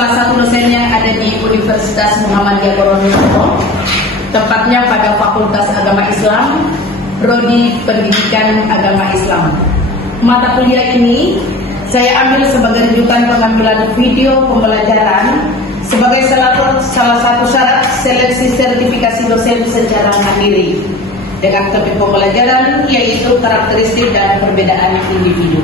salah satu dosennya ada di Universitas Muhammadiyah Gorontalo, tepatnya pada Fakultas Agama Islam, Prodi Pendidikan Agama Islam. Mata kuliah ini saya ambil sebagai rujukan pengambilan video pembelajaran sebagai salah satu syarat seleksi sertifikasi dosen secara mandiri dengan topik pembelajaran yaitu karakteristik dan perbedaan individu.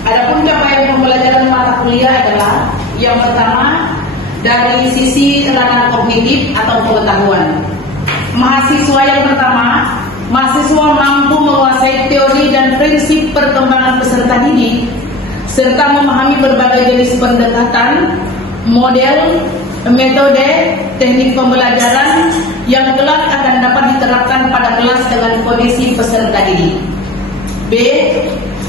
Adapun capaian pembelajaran mata kuliah adalah yang pertama dari sisi ranah kognitif atau pengetahuan. Mahasiswa yang pertama, mahasiswa mampu menguasai teori dan prinsip perkembangan peserta didik serta memahami berbagai jenis pendekatan, model, metode, teknik pembelajaran yang kelak akan dapat diterapkan pada kelas dengan kondisi peserta didik. B.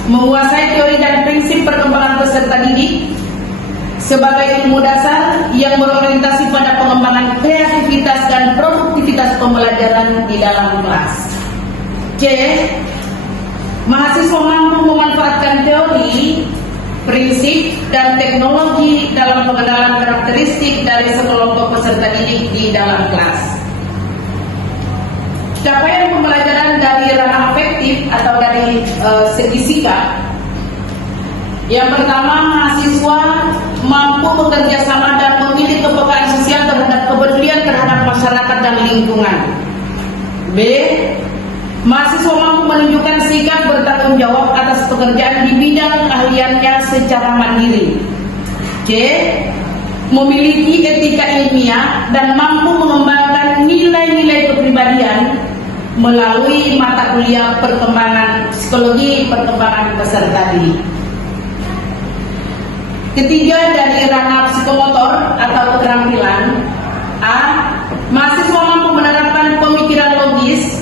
Menguasai teori dan prinsip perkembangan peserta didik sebagai ilmu dasar yang berorientasi pada pengembangan kreativitas dan produktivitas pembelajaran di dalam kelas. C. Mahasiswa mampu memanfaatkan teori, prinsip, dan teknologi dalam pengenalan karakteristik dari sekelompok peserta didik di dalam kelas. Capaian pembelajaran dari ranah afektif atau dari segi sikap. Yang pertama, mahasiswa mampu bekerja sama dan memiliki kepekaan sosial terhadap kepedulian terhadap masyarakat dan lingkungan. B. Mahasiswa mampu menunjukkan sikap bertanggung jawab atas pekerjaan di bidang keahliannya secara mandiri. C. Memiliki etika ilmiah dan mampu mengembangkan nilai-nilai kepribadian melalui mata kuliah perkembangan psikologi perkembangan peserta didik. Ketiga, dari ranah psikomotor atau keterampilan. A. Mahasiswa mampu menerapkan pemikiran logis,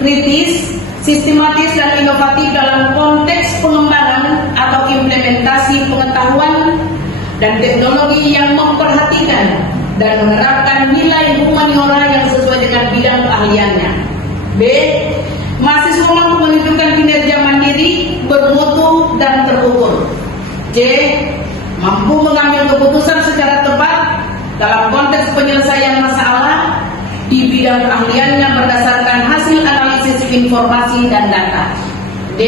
kritis, sistematis dan inovatif dalam konteks pengembangan atau implementasi pengetahuan dan teknologi yang memperhatikan dan menerapkan nilai humaniora yang sesuai dengan bidang keahliannya. B. Mahasiswa mampu menunjukkan kinerja mandiri, bermutu dan terukur. C. Mampu mengambil keputusan secara tepat dalam konteks penyelesaian masalah di bidang keahliannya berdasarkan hasil analisis informasi dan data. D.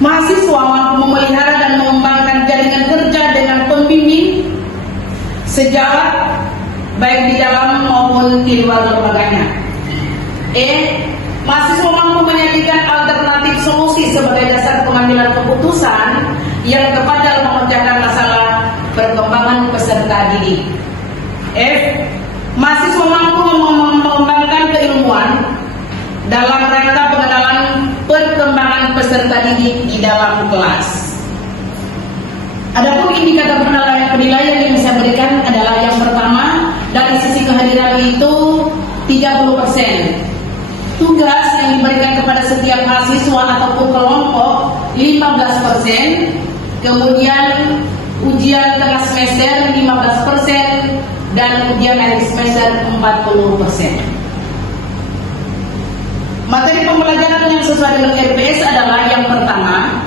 Mahasiswa mampu memelihara dan mengembangkan jaringan kerja dengan pembimbing sejawat baik di dalam maupun di luar lembaganya. E. Mahasiswa mampu menyajikan alternatif solusi sebagai dasar pengambilan keputusan yang tepat dalam mengerjakan masalah perkembangan peserta didik. F. Mahasiswa mampu mengembangkan keilmuan dalam rangka pengenalan perkembangan peserta didik di dalam kelas. Adapun indikator penilaian yang saya berikan adalah yang pertama, dari sisi kehadiran itu 30%. Tugas yang diberikan kepada setiap mahasiswa ataupun kelompok 15%. Kemudian ujian tengah semester 15% dan ujian akhir semester 40%. Materi pembelajaran yang sesuai dengan RPS adalah yang pertama,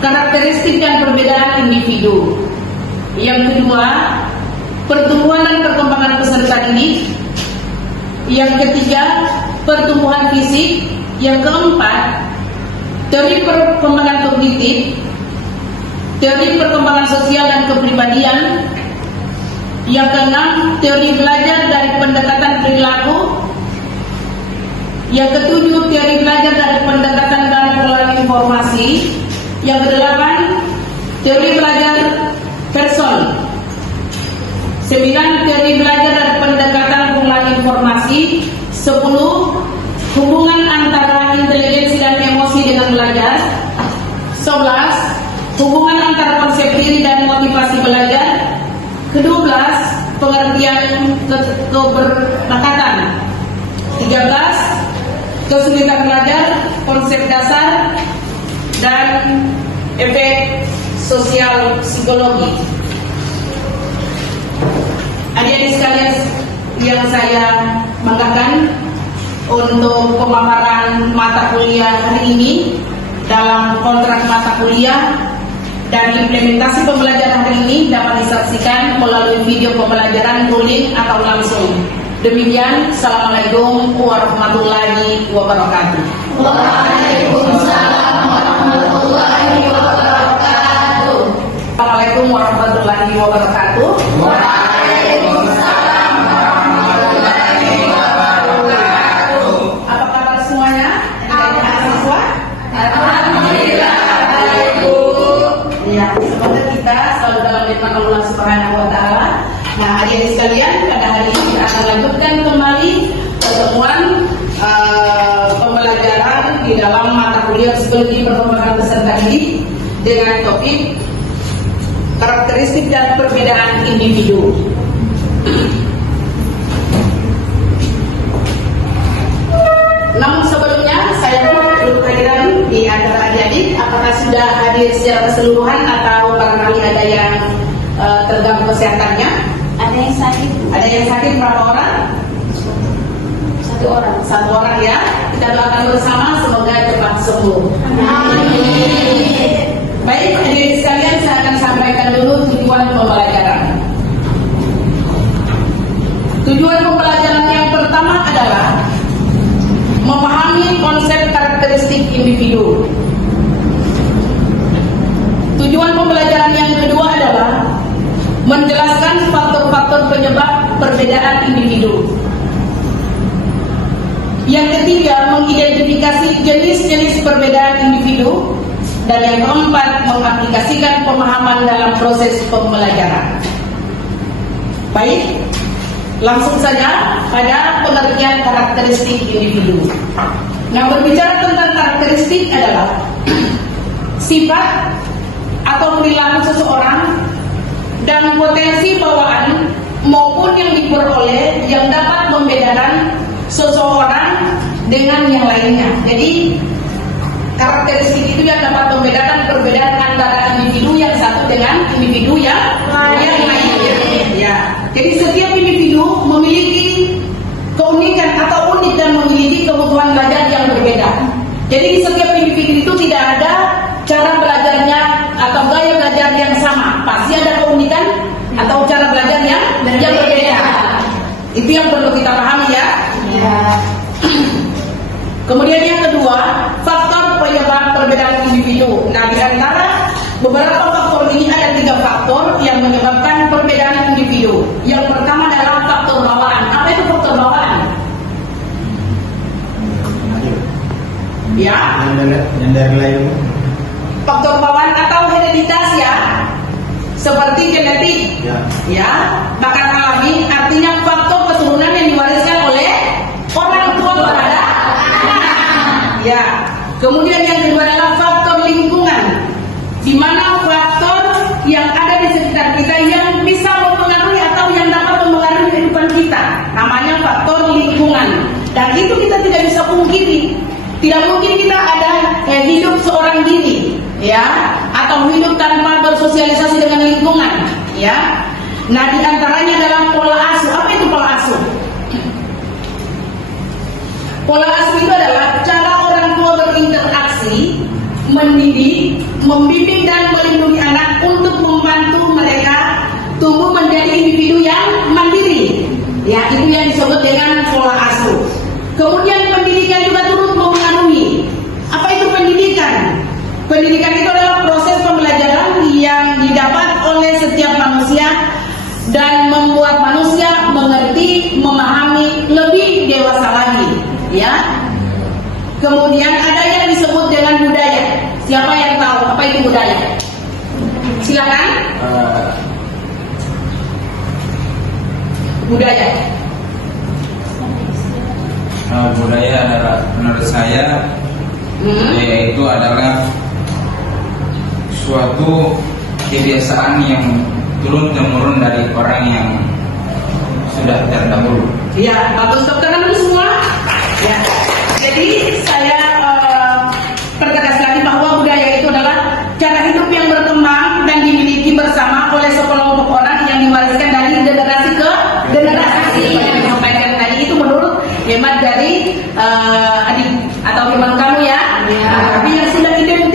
karakteristik dan perbedaan individu. Yang kedua, pertumbuhan dan perkembangan peserta didik. Yang ketiga, pertumbuhan fisik. Yang keempat, teori perkembangan kognitif, teori perkembangan sosial dan kepribadian. Yang keenam, teori belajar dari pendekatan perilaku. Yang ketujuh, teori belajar dari pendekatan dan pengelolaan informasi. Yang kedelapan, teori belajar person. 9, teori belajar dari pendekatan pengelolaan informasi. 10, hubungan antara intelijensi dan emosi dengan belajar. 11, hubungan antara konsep diri dan motivasi belajar. Ke-12, pengertian keberkatan. 13, kesulitan belajar, konsep dasar dan efek sosial psikologi. Adik-adik sekalian yang saya banggakan, untuk pemaparan mata kuliah hari ini dalam kontrak mata kuliah, dan implementasi pembelajaran hari ini dapat disaksikan melalui video pembelajaran rolling atau langsung. Demikian, Assalamualaikum warahmatullahi wabarakatuh. Waalaikumsalam warahmatullahi wabarakatuh. Assalamualaikum warahmatullahi wabarakatuh. Waalaikumsalam warahmatullahi wabarakatuh. Apa kabar semuanya? Mahasiswa? Alhamdulillah baik, Bu. Ya, semoga kita selalu dalam nikmat Allah Subhanahu wa taala. Nah, adik-adik sekalian, pada hari ini kita akan lanjutkan kembali pertemuan pembelajaran di dalam mata kuliah psikologi perkembangan peserta didik dengan topik karakteristik dan perbedaan individu. Namun sebelumnya saya perlu perkirakan di antara adik-adik apakah sudah hadir secara keseluruhan atau barangkali ada yang terganggu kesehatannya? Ada yang sakit, Bu? Ada yang sakit berapa orang? Satu orang ya. Kita doakan bersama semoga cepat sembuh. Amin. Baik, adik-adik sekalian, saya akan sampaikan dulu tujuan pembelajaran. Tujuan pembelajaran yang pertama adalah memahami konsep karakteristik individu. Tujuan pembelajaran yang kedua adalah menjelaskan faktor-faktor penyebab perbedaan individu. Yang ketiga, mengidentifikasi jenis-jenis perbedaan individu. Dan yang keempat, mengaplikasikan pemahaman dalam proses pembelajaran. Baik, langsung saja pada pengertian karakteristik individu. Nah, berbicara tentang karakteristik adalah sifat atau perilaku seseorang dan potensi bawaan maupun yang diperoleh yang dapat membedakan seseorang dengan yang lainnya. Jadi karakteristik itu yang dapat membedakan perbedaan antara individu yang satu dengan individu yang lainnya. Ya. Jadi setiap individu memiliki keunikan atau unik dan memiliki kebutuhan belajar yang berbeda. Jadi di setiap individu itu tidak ada cara belajarnya atau gaya belajar yang sama. Pasti ada keunikan atau cara belajar yang berbeda. Itu yang perlu kita pahami ya. Kemudian yang kedua, faktor penyebab perbedaan individu. Nah, di antara beberapa faktor ini ada 3 faktor yang menyebabkan perbedaan individu. Yang pertama adalah faktor bawaan. Apa itu faktor bawaan? Ya. Yang dari lahir. Faktor bawaan atau hereditas ya. Seperti genetik. Ya, bakat alami artinya faktor keturunan yang diwariskan oleh orang tua kepada anak. Ya. Kemudian yang kedua adalah faktor lingkungan, di mana faktor yang ada di sekitar kita yang bisa mempengaruhi atau yang dapat mempengaruhi kehidupan kita, namanya faktor lingkungan. Dan itu kita tidak bisa pungkiri. Tidak mungkin kita ada hidup seorang diri, ya, atau hidup tanpa bersosialisasi dengan lingkungan, ya. Nah, di antaranya adalah pola asuh. Apa itu pola asuh? Pola asuh itu adalah cara orang tua berinteraksi, mendidik, membimbing dan melindungi anak untuk membantu mereka tumbuh menjadi individu yang mandiri. Ya, itu yang disebut dengan pola asuh. Kemudian pendidikan juga turut mempengaruhi. Apa itu pendidikan? Pendidikan itu adalah proses pembelajaran yang didapat oleh setiap manusia dan membuat manusia mengerti, memahami lebih dewasa lagi, ya. Kemudian ada yang disebut dengan budaya. Siapa yang tahu apa itu budaya? Silakan. Budaya. Budaya adalah menurut saya yaitu adalah suatu kebiasaan yang turun temurun dari orang yang sudah terdahulu. Ya, bagus, tepuk tangan dulu semua. Ya. Jadi saya pertegas lagi bahwa budaya itu adalah cara hidup yang berkembang dan dimiliki bersama oleh sekelompok orang yang diwariskan dari generasi ke generasi. Yang disampaikan tadi itu menurut hemat dari adik atau teman kamu ya. Tapi yang sudah identik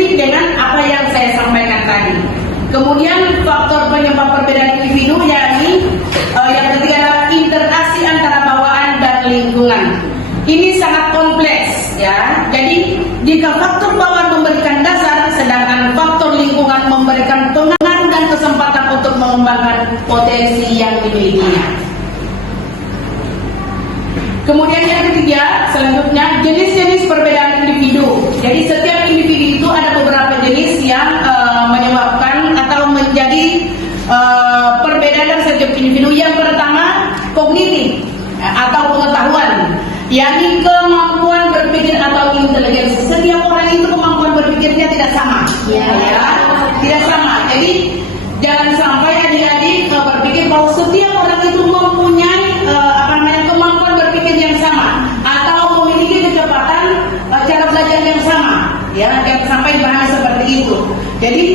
Kemudian faktor penyebab perbedaan individu yakni yang ketiga adalah interaksi antara bawaan dan lingkungan. Ini sangat kompleks ya. Jadi jika faktor bawaan memberikan dasar, sedangkan faktor lingkungan memberikan pengaruh dan kesempatan untuk mengembangkan potensi yang dimilikinya. Kemudian yang ketiga, selanjutnya jenis-jenis perbedaan individu. Jadi setiap individu itu ada beberapa jenis yang menyebabkan atau menjadi perbedaan dari setiap individu. Yang pertama, kognitif atau pengetahuan, yakni kemampuan berpikir atau inteligensi. Setiap orang itu kemampuan berpikirnya tidak sama, ya, tidak sama. Jadi jangan sampai adik-adik berpikir bahwa setiap orang itu mempunyai kemampuan berpikir yang sama atau memiliki kecepatan cara belajar yang sama. Ya, jangan sampai dipahami seperti itu. Jadi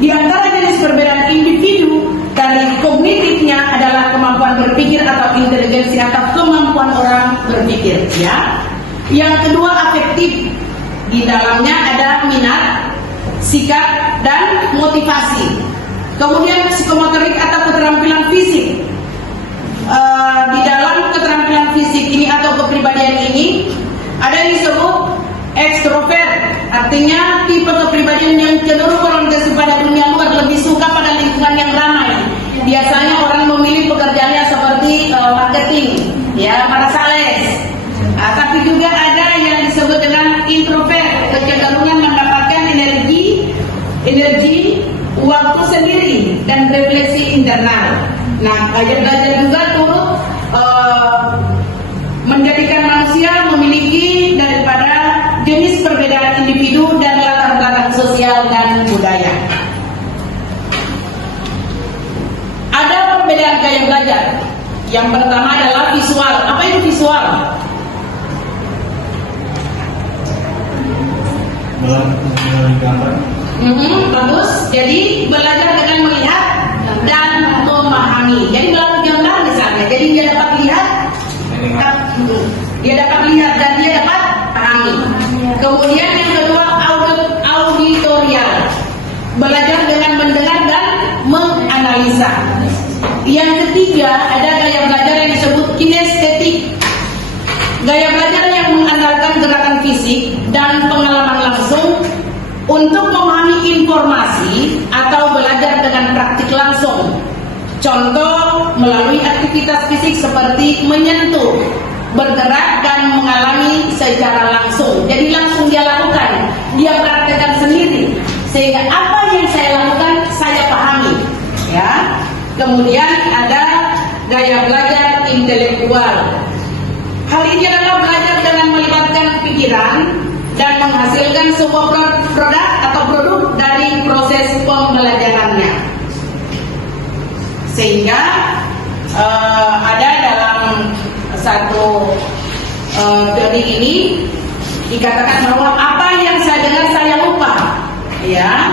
di antara jenis perbedaan individu dari kognitifnya adalah kemampuan berpikir atau inteligensi atau kemampuan orang berpikir. Ya. Yang kedua, afektif. Di dalamnya ada minat, sikap, dan motivasi. Kemudian psikomotorik atau keterampilan fisik. Di dalam keterampilan fisik ini atau kepribadian ini ada yang disebut ekstrovert, artinya tipe kepribadian yang cenderung berorientasi pada dunia luar, lebih suka pada lingkungan yang ramai. Biasanya orang memilih pekerjaannya seperti marketing, ya, para sales. Tapi juga ada yang disebut dengan introvert, kecenderungan mendapatkan energi waktu sendiri dan refleksi internal. Nah, belajar juga turut menjadikan manusia memiliki daripada jenis perbedaan individu dan latar belakang sosial dan budaya. Ada perbedaan gaya belajar. Yang pertama adalah visual. Apa itu visual? Melalui gambar. Bagus. Jadi belajar dengan melihat dan memahami. Jadi melalui gambar misalnya. Jadi dia dapat lihat, dan dia dapat pahami. Kemudian yang kedua, auditorial. Belajar dengan mendengar dan menganalisa. Yang ketiga, ada gaya belajar yang disebut kinestetik. Gaya belajar yang mengandalkan gerakan fisik dan pengalaman langsung untuk memahami informasi atau belajar dengan praktik langsung. Contoh melalui aktivitas fisik seperti menyentuh, bergerak dan mengalami secara langsung. Jadi langsung dia lakukan, dia praktekkan sendiri, sehingga apa yang saya lakukan saya pahami. Ya. Kemudian ada gaya belajar intelektual. Hal ini adalah belajar dengan melibatkan pikiran dan menghasilkan sebuah produk atau produk dari proses pembelajarannya. Sehingga ada dalam satu teori ini dikatakan bahwa apa yang saya dengar saya lupa, ya.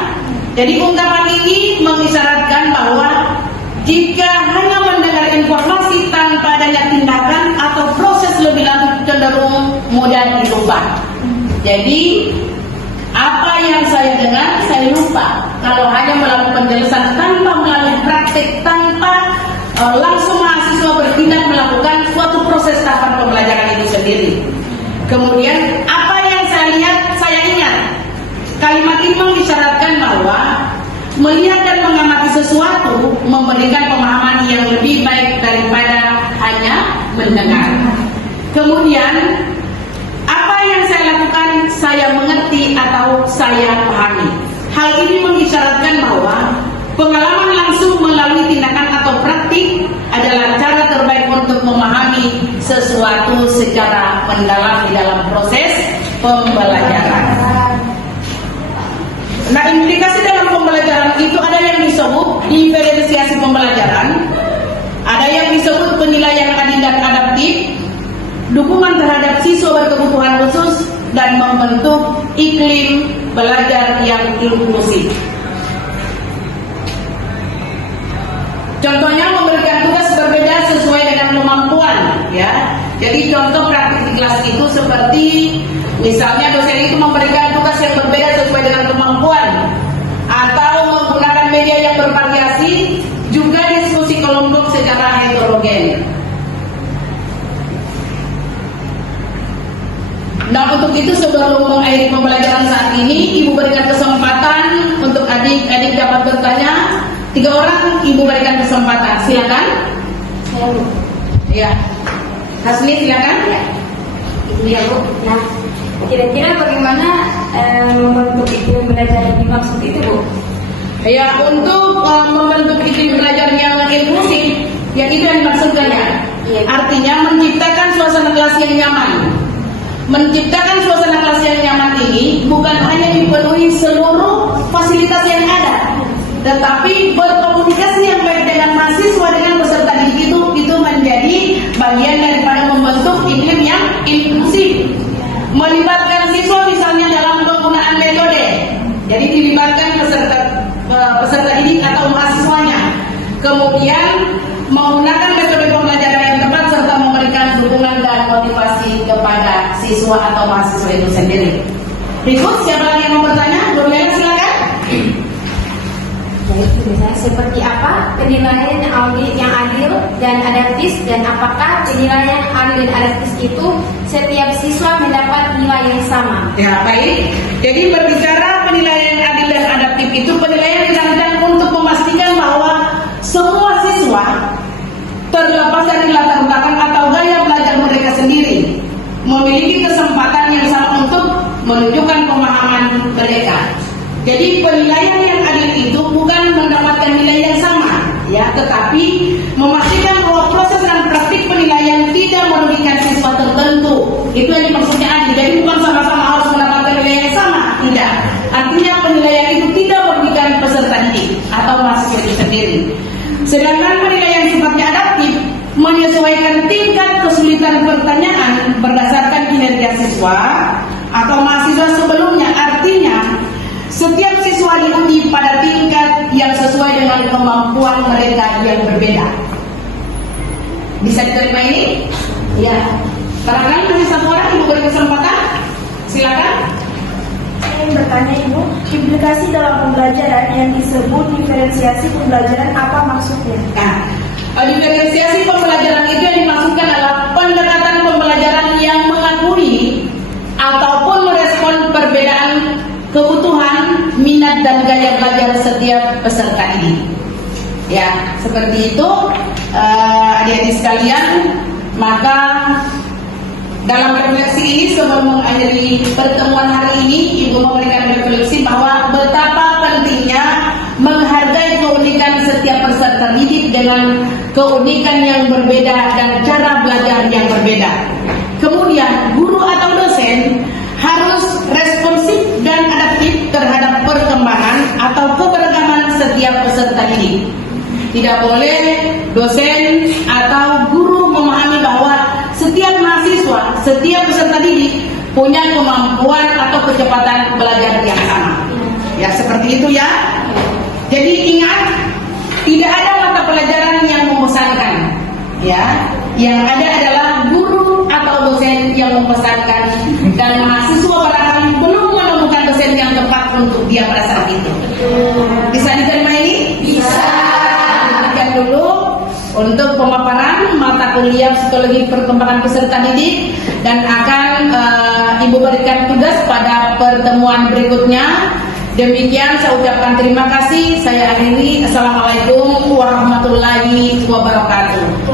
Jadi ungkapan ini mengisyaratkan bahwa jika hanya mendengar informasi tanpa adanya tindakan atau proses lebih lanjut cenderung mudah dilupa. Jadi apa yang saya dengar saya lupa. Kalau hanya melalui penjelasan tanpa melalui praktik, tanpa langsung mahasiswa bertindak melakukan suatu proses tahapan pembelajaran itu sendiri. Kemudian apa yang saya lihat saya ingat. Kalimat ini mengisyaratkan bahwa melihat dan mengamati sesuatu memberikan pemahaman yang lebih baik daripada hanya mendengar. Kemudian apa yang saya lakukan saya mengerti atau saya pahami. Hal ini mengisyaratkan bahwa pengalaman langsung melalui tindakan atau praktik adalah cara terbaik untuk memahami sesuatu secara mendalam di dalam proses pembelajaran. Nah, implikasi dalam pembelajaran itu ada yang disebut diferensiasi pembelajaran, ada yang disebut penilaian adil dan adaptif, dukungan terhadap siswa berkebutuhan khusus, dan membentuk iklim belajar yang inklusif. Contohnya memberikan tugas berbeda sesuai dengan kemampuan, ya. Jadi contoh praktik di kelas itu seperti misalnya dosen itu memberikan tugas yang berbeda sesuai dengan kemampuan, atau menggunakan media yang itu sebelum mengakhiri pembelajaran saat ini, Ibu berikan kesempatan untuk adik-adik dapat bertanya. 3 orang Ibu berikan kesempatan. Silakan. Saya Bu. Ya. Hasni silakan. Ya. Ibu ya Bu. Nah, kira-kira bagaimana membentuk iklim belajar yang dimaksud itu Bu? Ya, untuk membentuk iklim belajar yang inklusif, yang itu yang dimaksudkan ya. Iya. Artinya menciptakan suasana kelas yang nyaman. Menciptakan suasana kelas yang nyaman ini bukan hanya dipenuhi seluruh fasilitas yang ada, tetapi berkomunikasi yang baik dengan mahasiswa, dengan peserta didik itu menjadi bagian daripada membentuk iklim yang inklusif. Melibatkan siswa misalnya dalam penggunaan metode, jadi dilibatkan peserta didik atau mahasiswanya. Kemudian menggunakan metode pembelajaran yang tepat serta memberikan dukungan dan motivasi kepada siswa atau mahasiswa itu sendiri. Berikut siapa lagi yang mau bertanya? Bu Lela silakan. Yaitu misalnya seperti apa penilaian audit yang adil dan adaptif, dan apakah penilaian adil dan adaptif itu setiap siswa mendapat nilai yang sama? Ya, baik. Jadi berbicara penilaian adil dan adaptif itu penilaian dirancang untuk memastikan bahwa semua siswa terlepas dari latar belakang atau gaya belajar mereka sendiri memiliki kesempatan yang sama untuk menunjukkan pemahaman mereka. Jadi penilaian yang adil itu bukan mendapatkan nilai yang sama, ya, tetapi memastikan bahwa proses dan praktik penilaian tidak merugikan siswa tertentu. Itu yang dimaksudnya adil. Jadi bukan sama-sama harus mendapatkan nilai yang sama, tidak. Artinya penilaian itu tidak merugikan peserta didik atau mahasiswa itu sendiri. Sedangkan penilaian sifatnya adaptif menyesuaikan tingkat kesulitan pertanyaan berdasarkan kinerja siswa atau mahasiswa sebelumnya. Artinya setiap siswa diuji pada tingkat yang sesuai dengan kemampuan mereka yang berbeda. Bisa diterima ini? Ya. Barangkali masih 1 orang, Ibu beri kesempatan. Silakan. Saya ingin bertanya Ibu, implikasi dalam pembelajaran yang disebut diferensiasi pembelajaran apa maksudnya? Nah, diferensiasi pembelajaran itu yang dimaksudkan adalah pendekatan pembelajaran yang mengakui ataupun merespon perbedaan kebutuhan, minat dan gaya belajar setiap peserta didik. Ya, seperti itu adik-adik sekalian. Maka dalam refleksi ini sebelum mengakhiri pertemuan hari ini, Ibu memberikan refleksi bahwa betapa pentingnya menghargai keunikan setiap peserta didik dengan keunikan yang berbeda dan cara belajar yang berbeda. Kemudian guru atau dosen harus responsif dan adaptif terhadap perkembangan atau keberagaman setiap peserta didik. Tidak boleh dosen atau guru memahami bahwa setiap mahasiswa, setiap peserta didik punya kemampuan atau kecepatan belajar yang sama. Ya, seperti itu ya. Jadi ingat, tidak ada mata pelajaran yang membosankan. Ya, yang ada adalah guru atau dosen yang membosankan, dan mahasiswa barangkali belum menemukan dosen yang tepat untuk dia pada saat itu. Bisa diterima ini? Bisa. Demikian dulu untuk pemaparan mata kuliah psikologi perkembangan peserta didik, dan akan Ibu berikan tugas pada pertemuan berikutnya. Demikian saya ucapkan terima kasih. Saya akhiri. Assalamualaikum warahmatullahi wabarakatuh.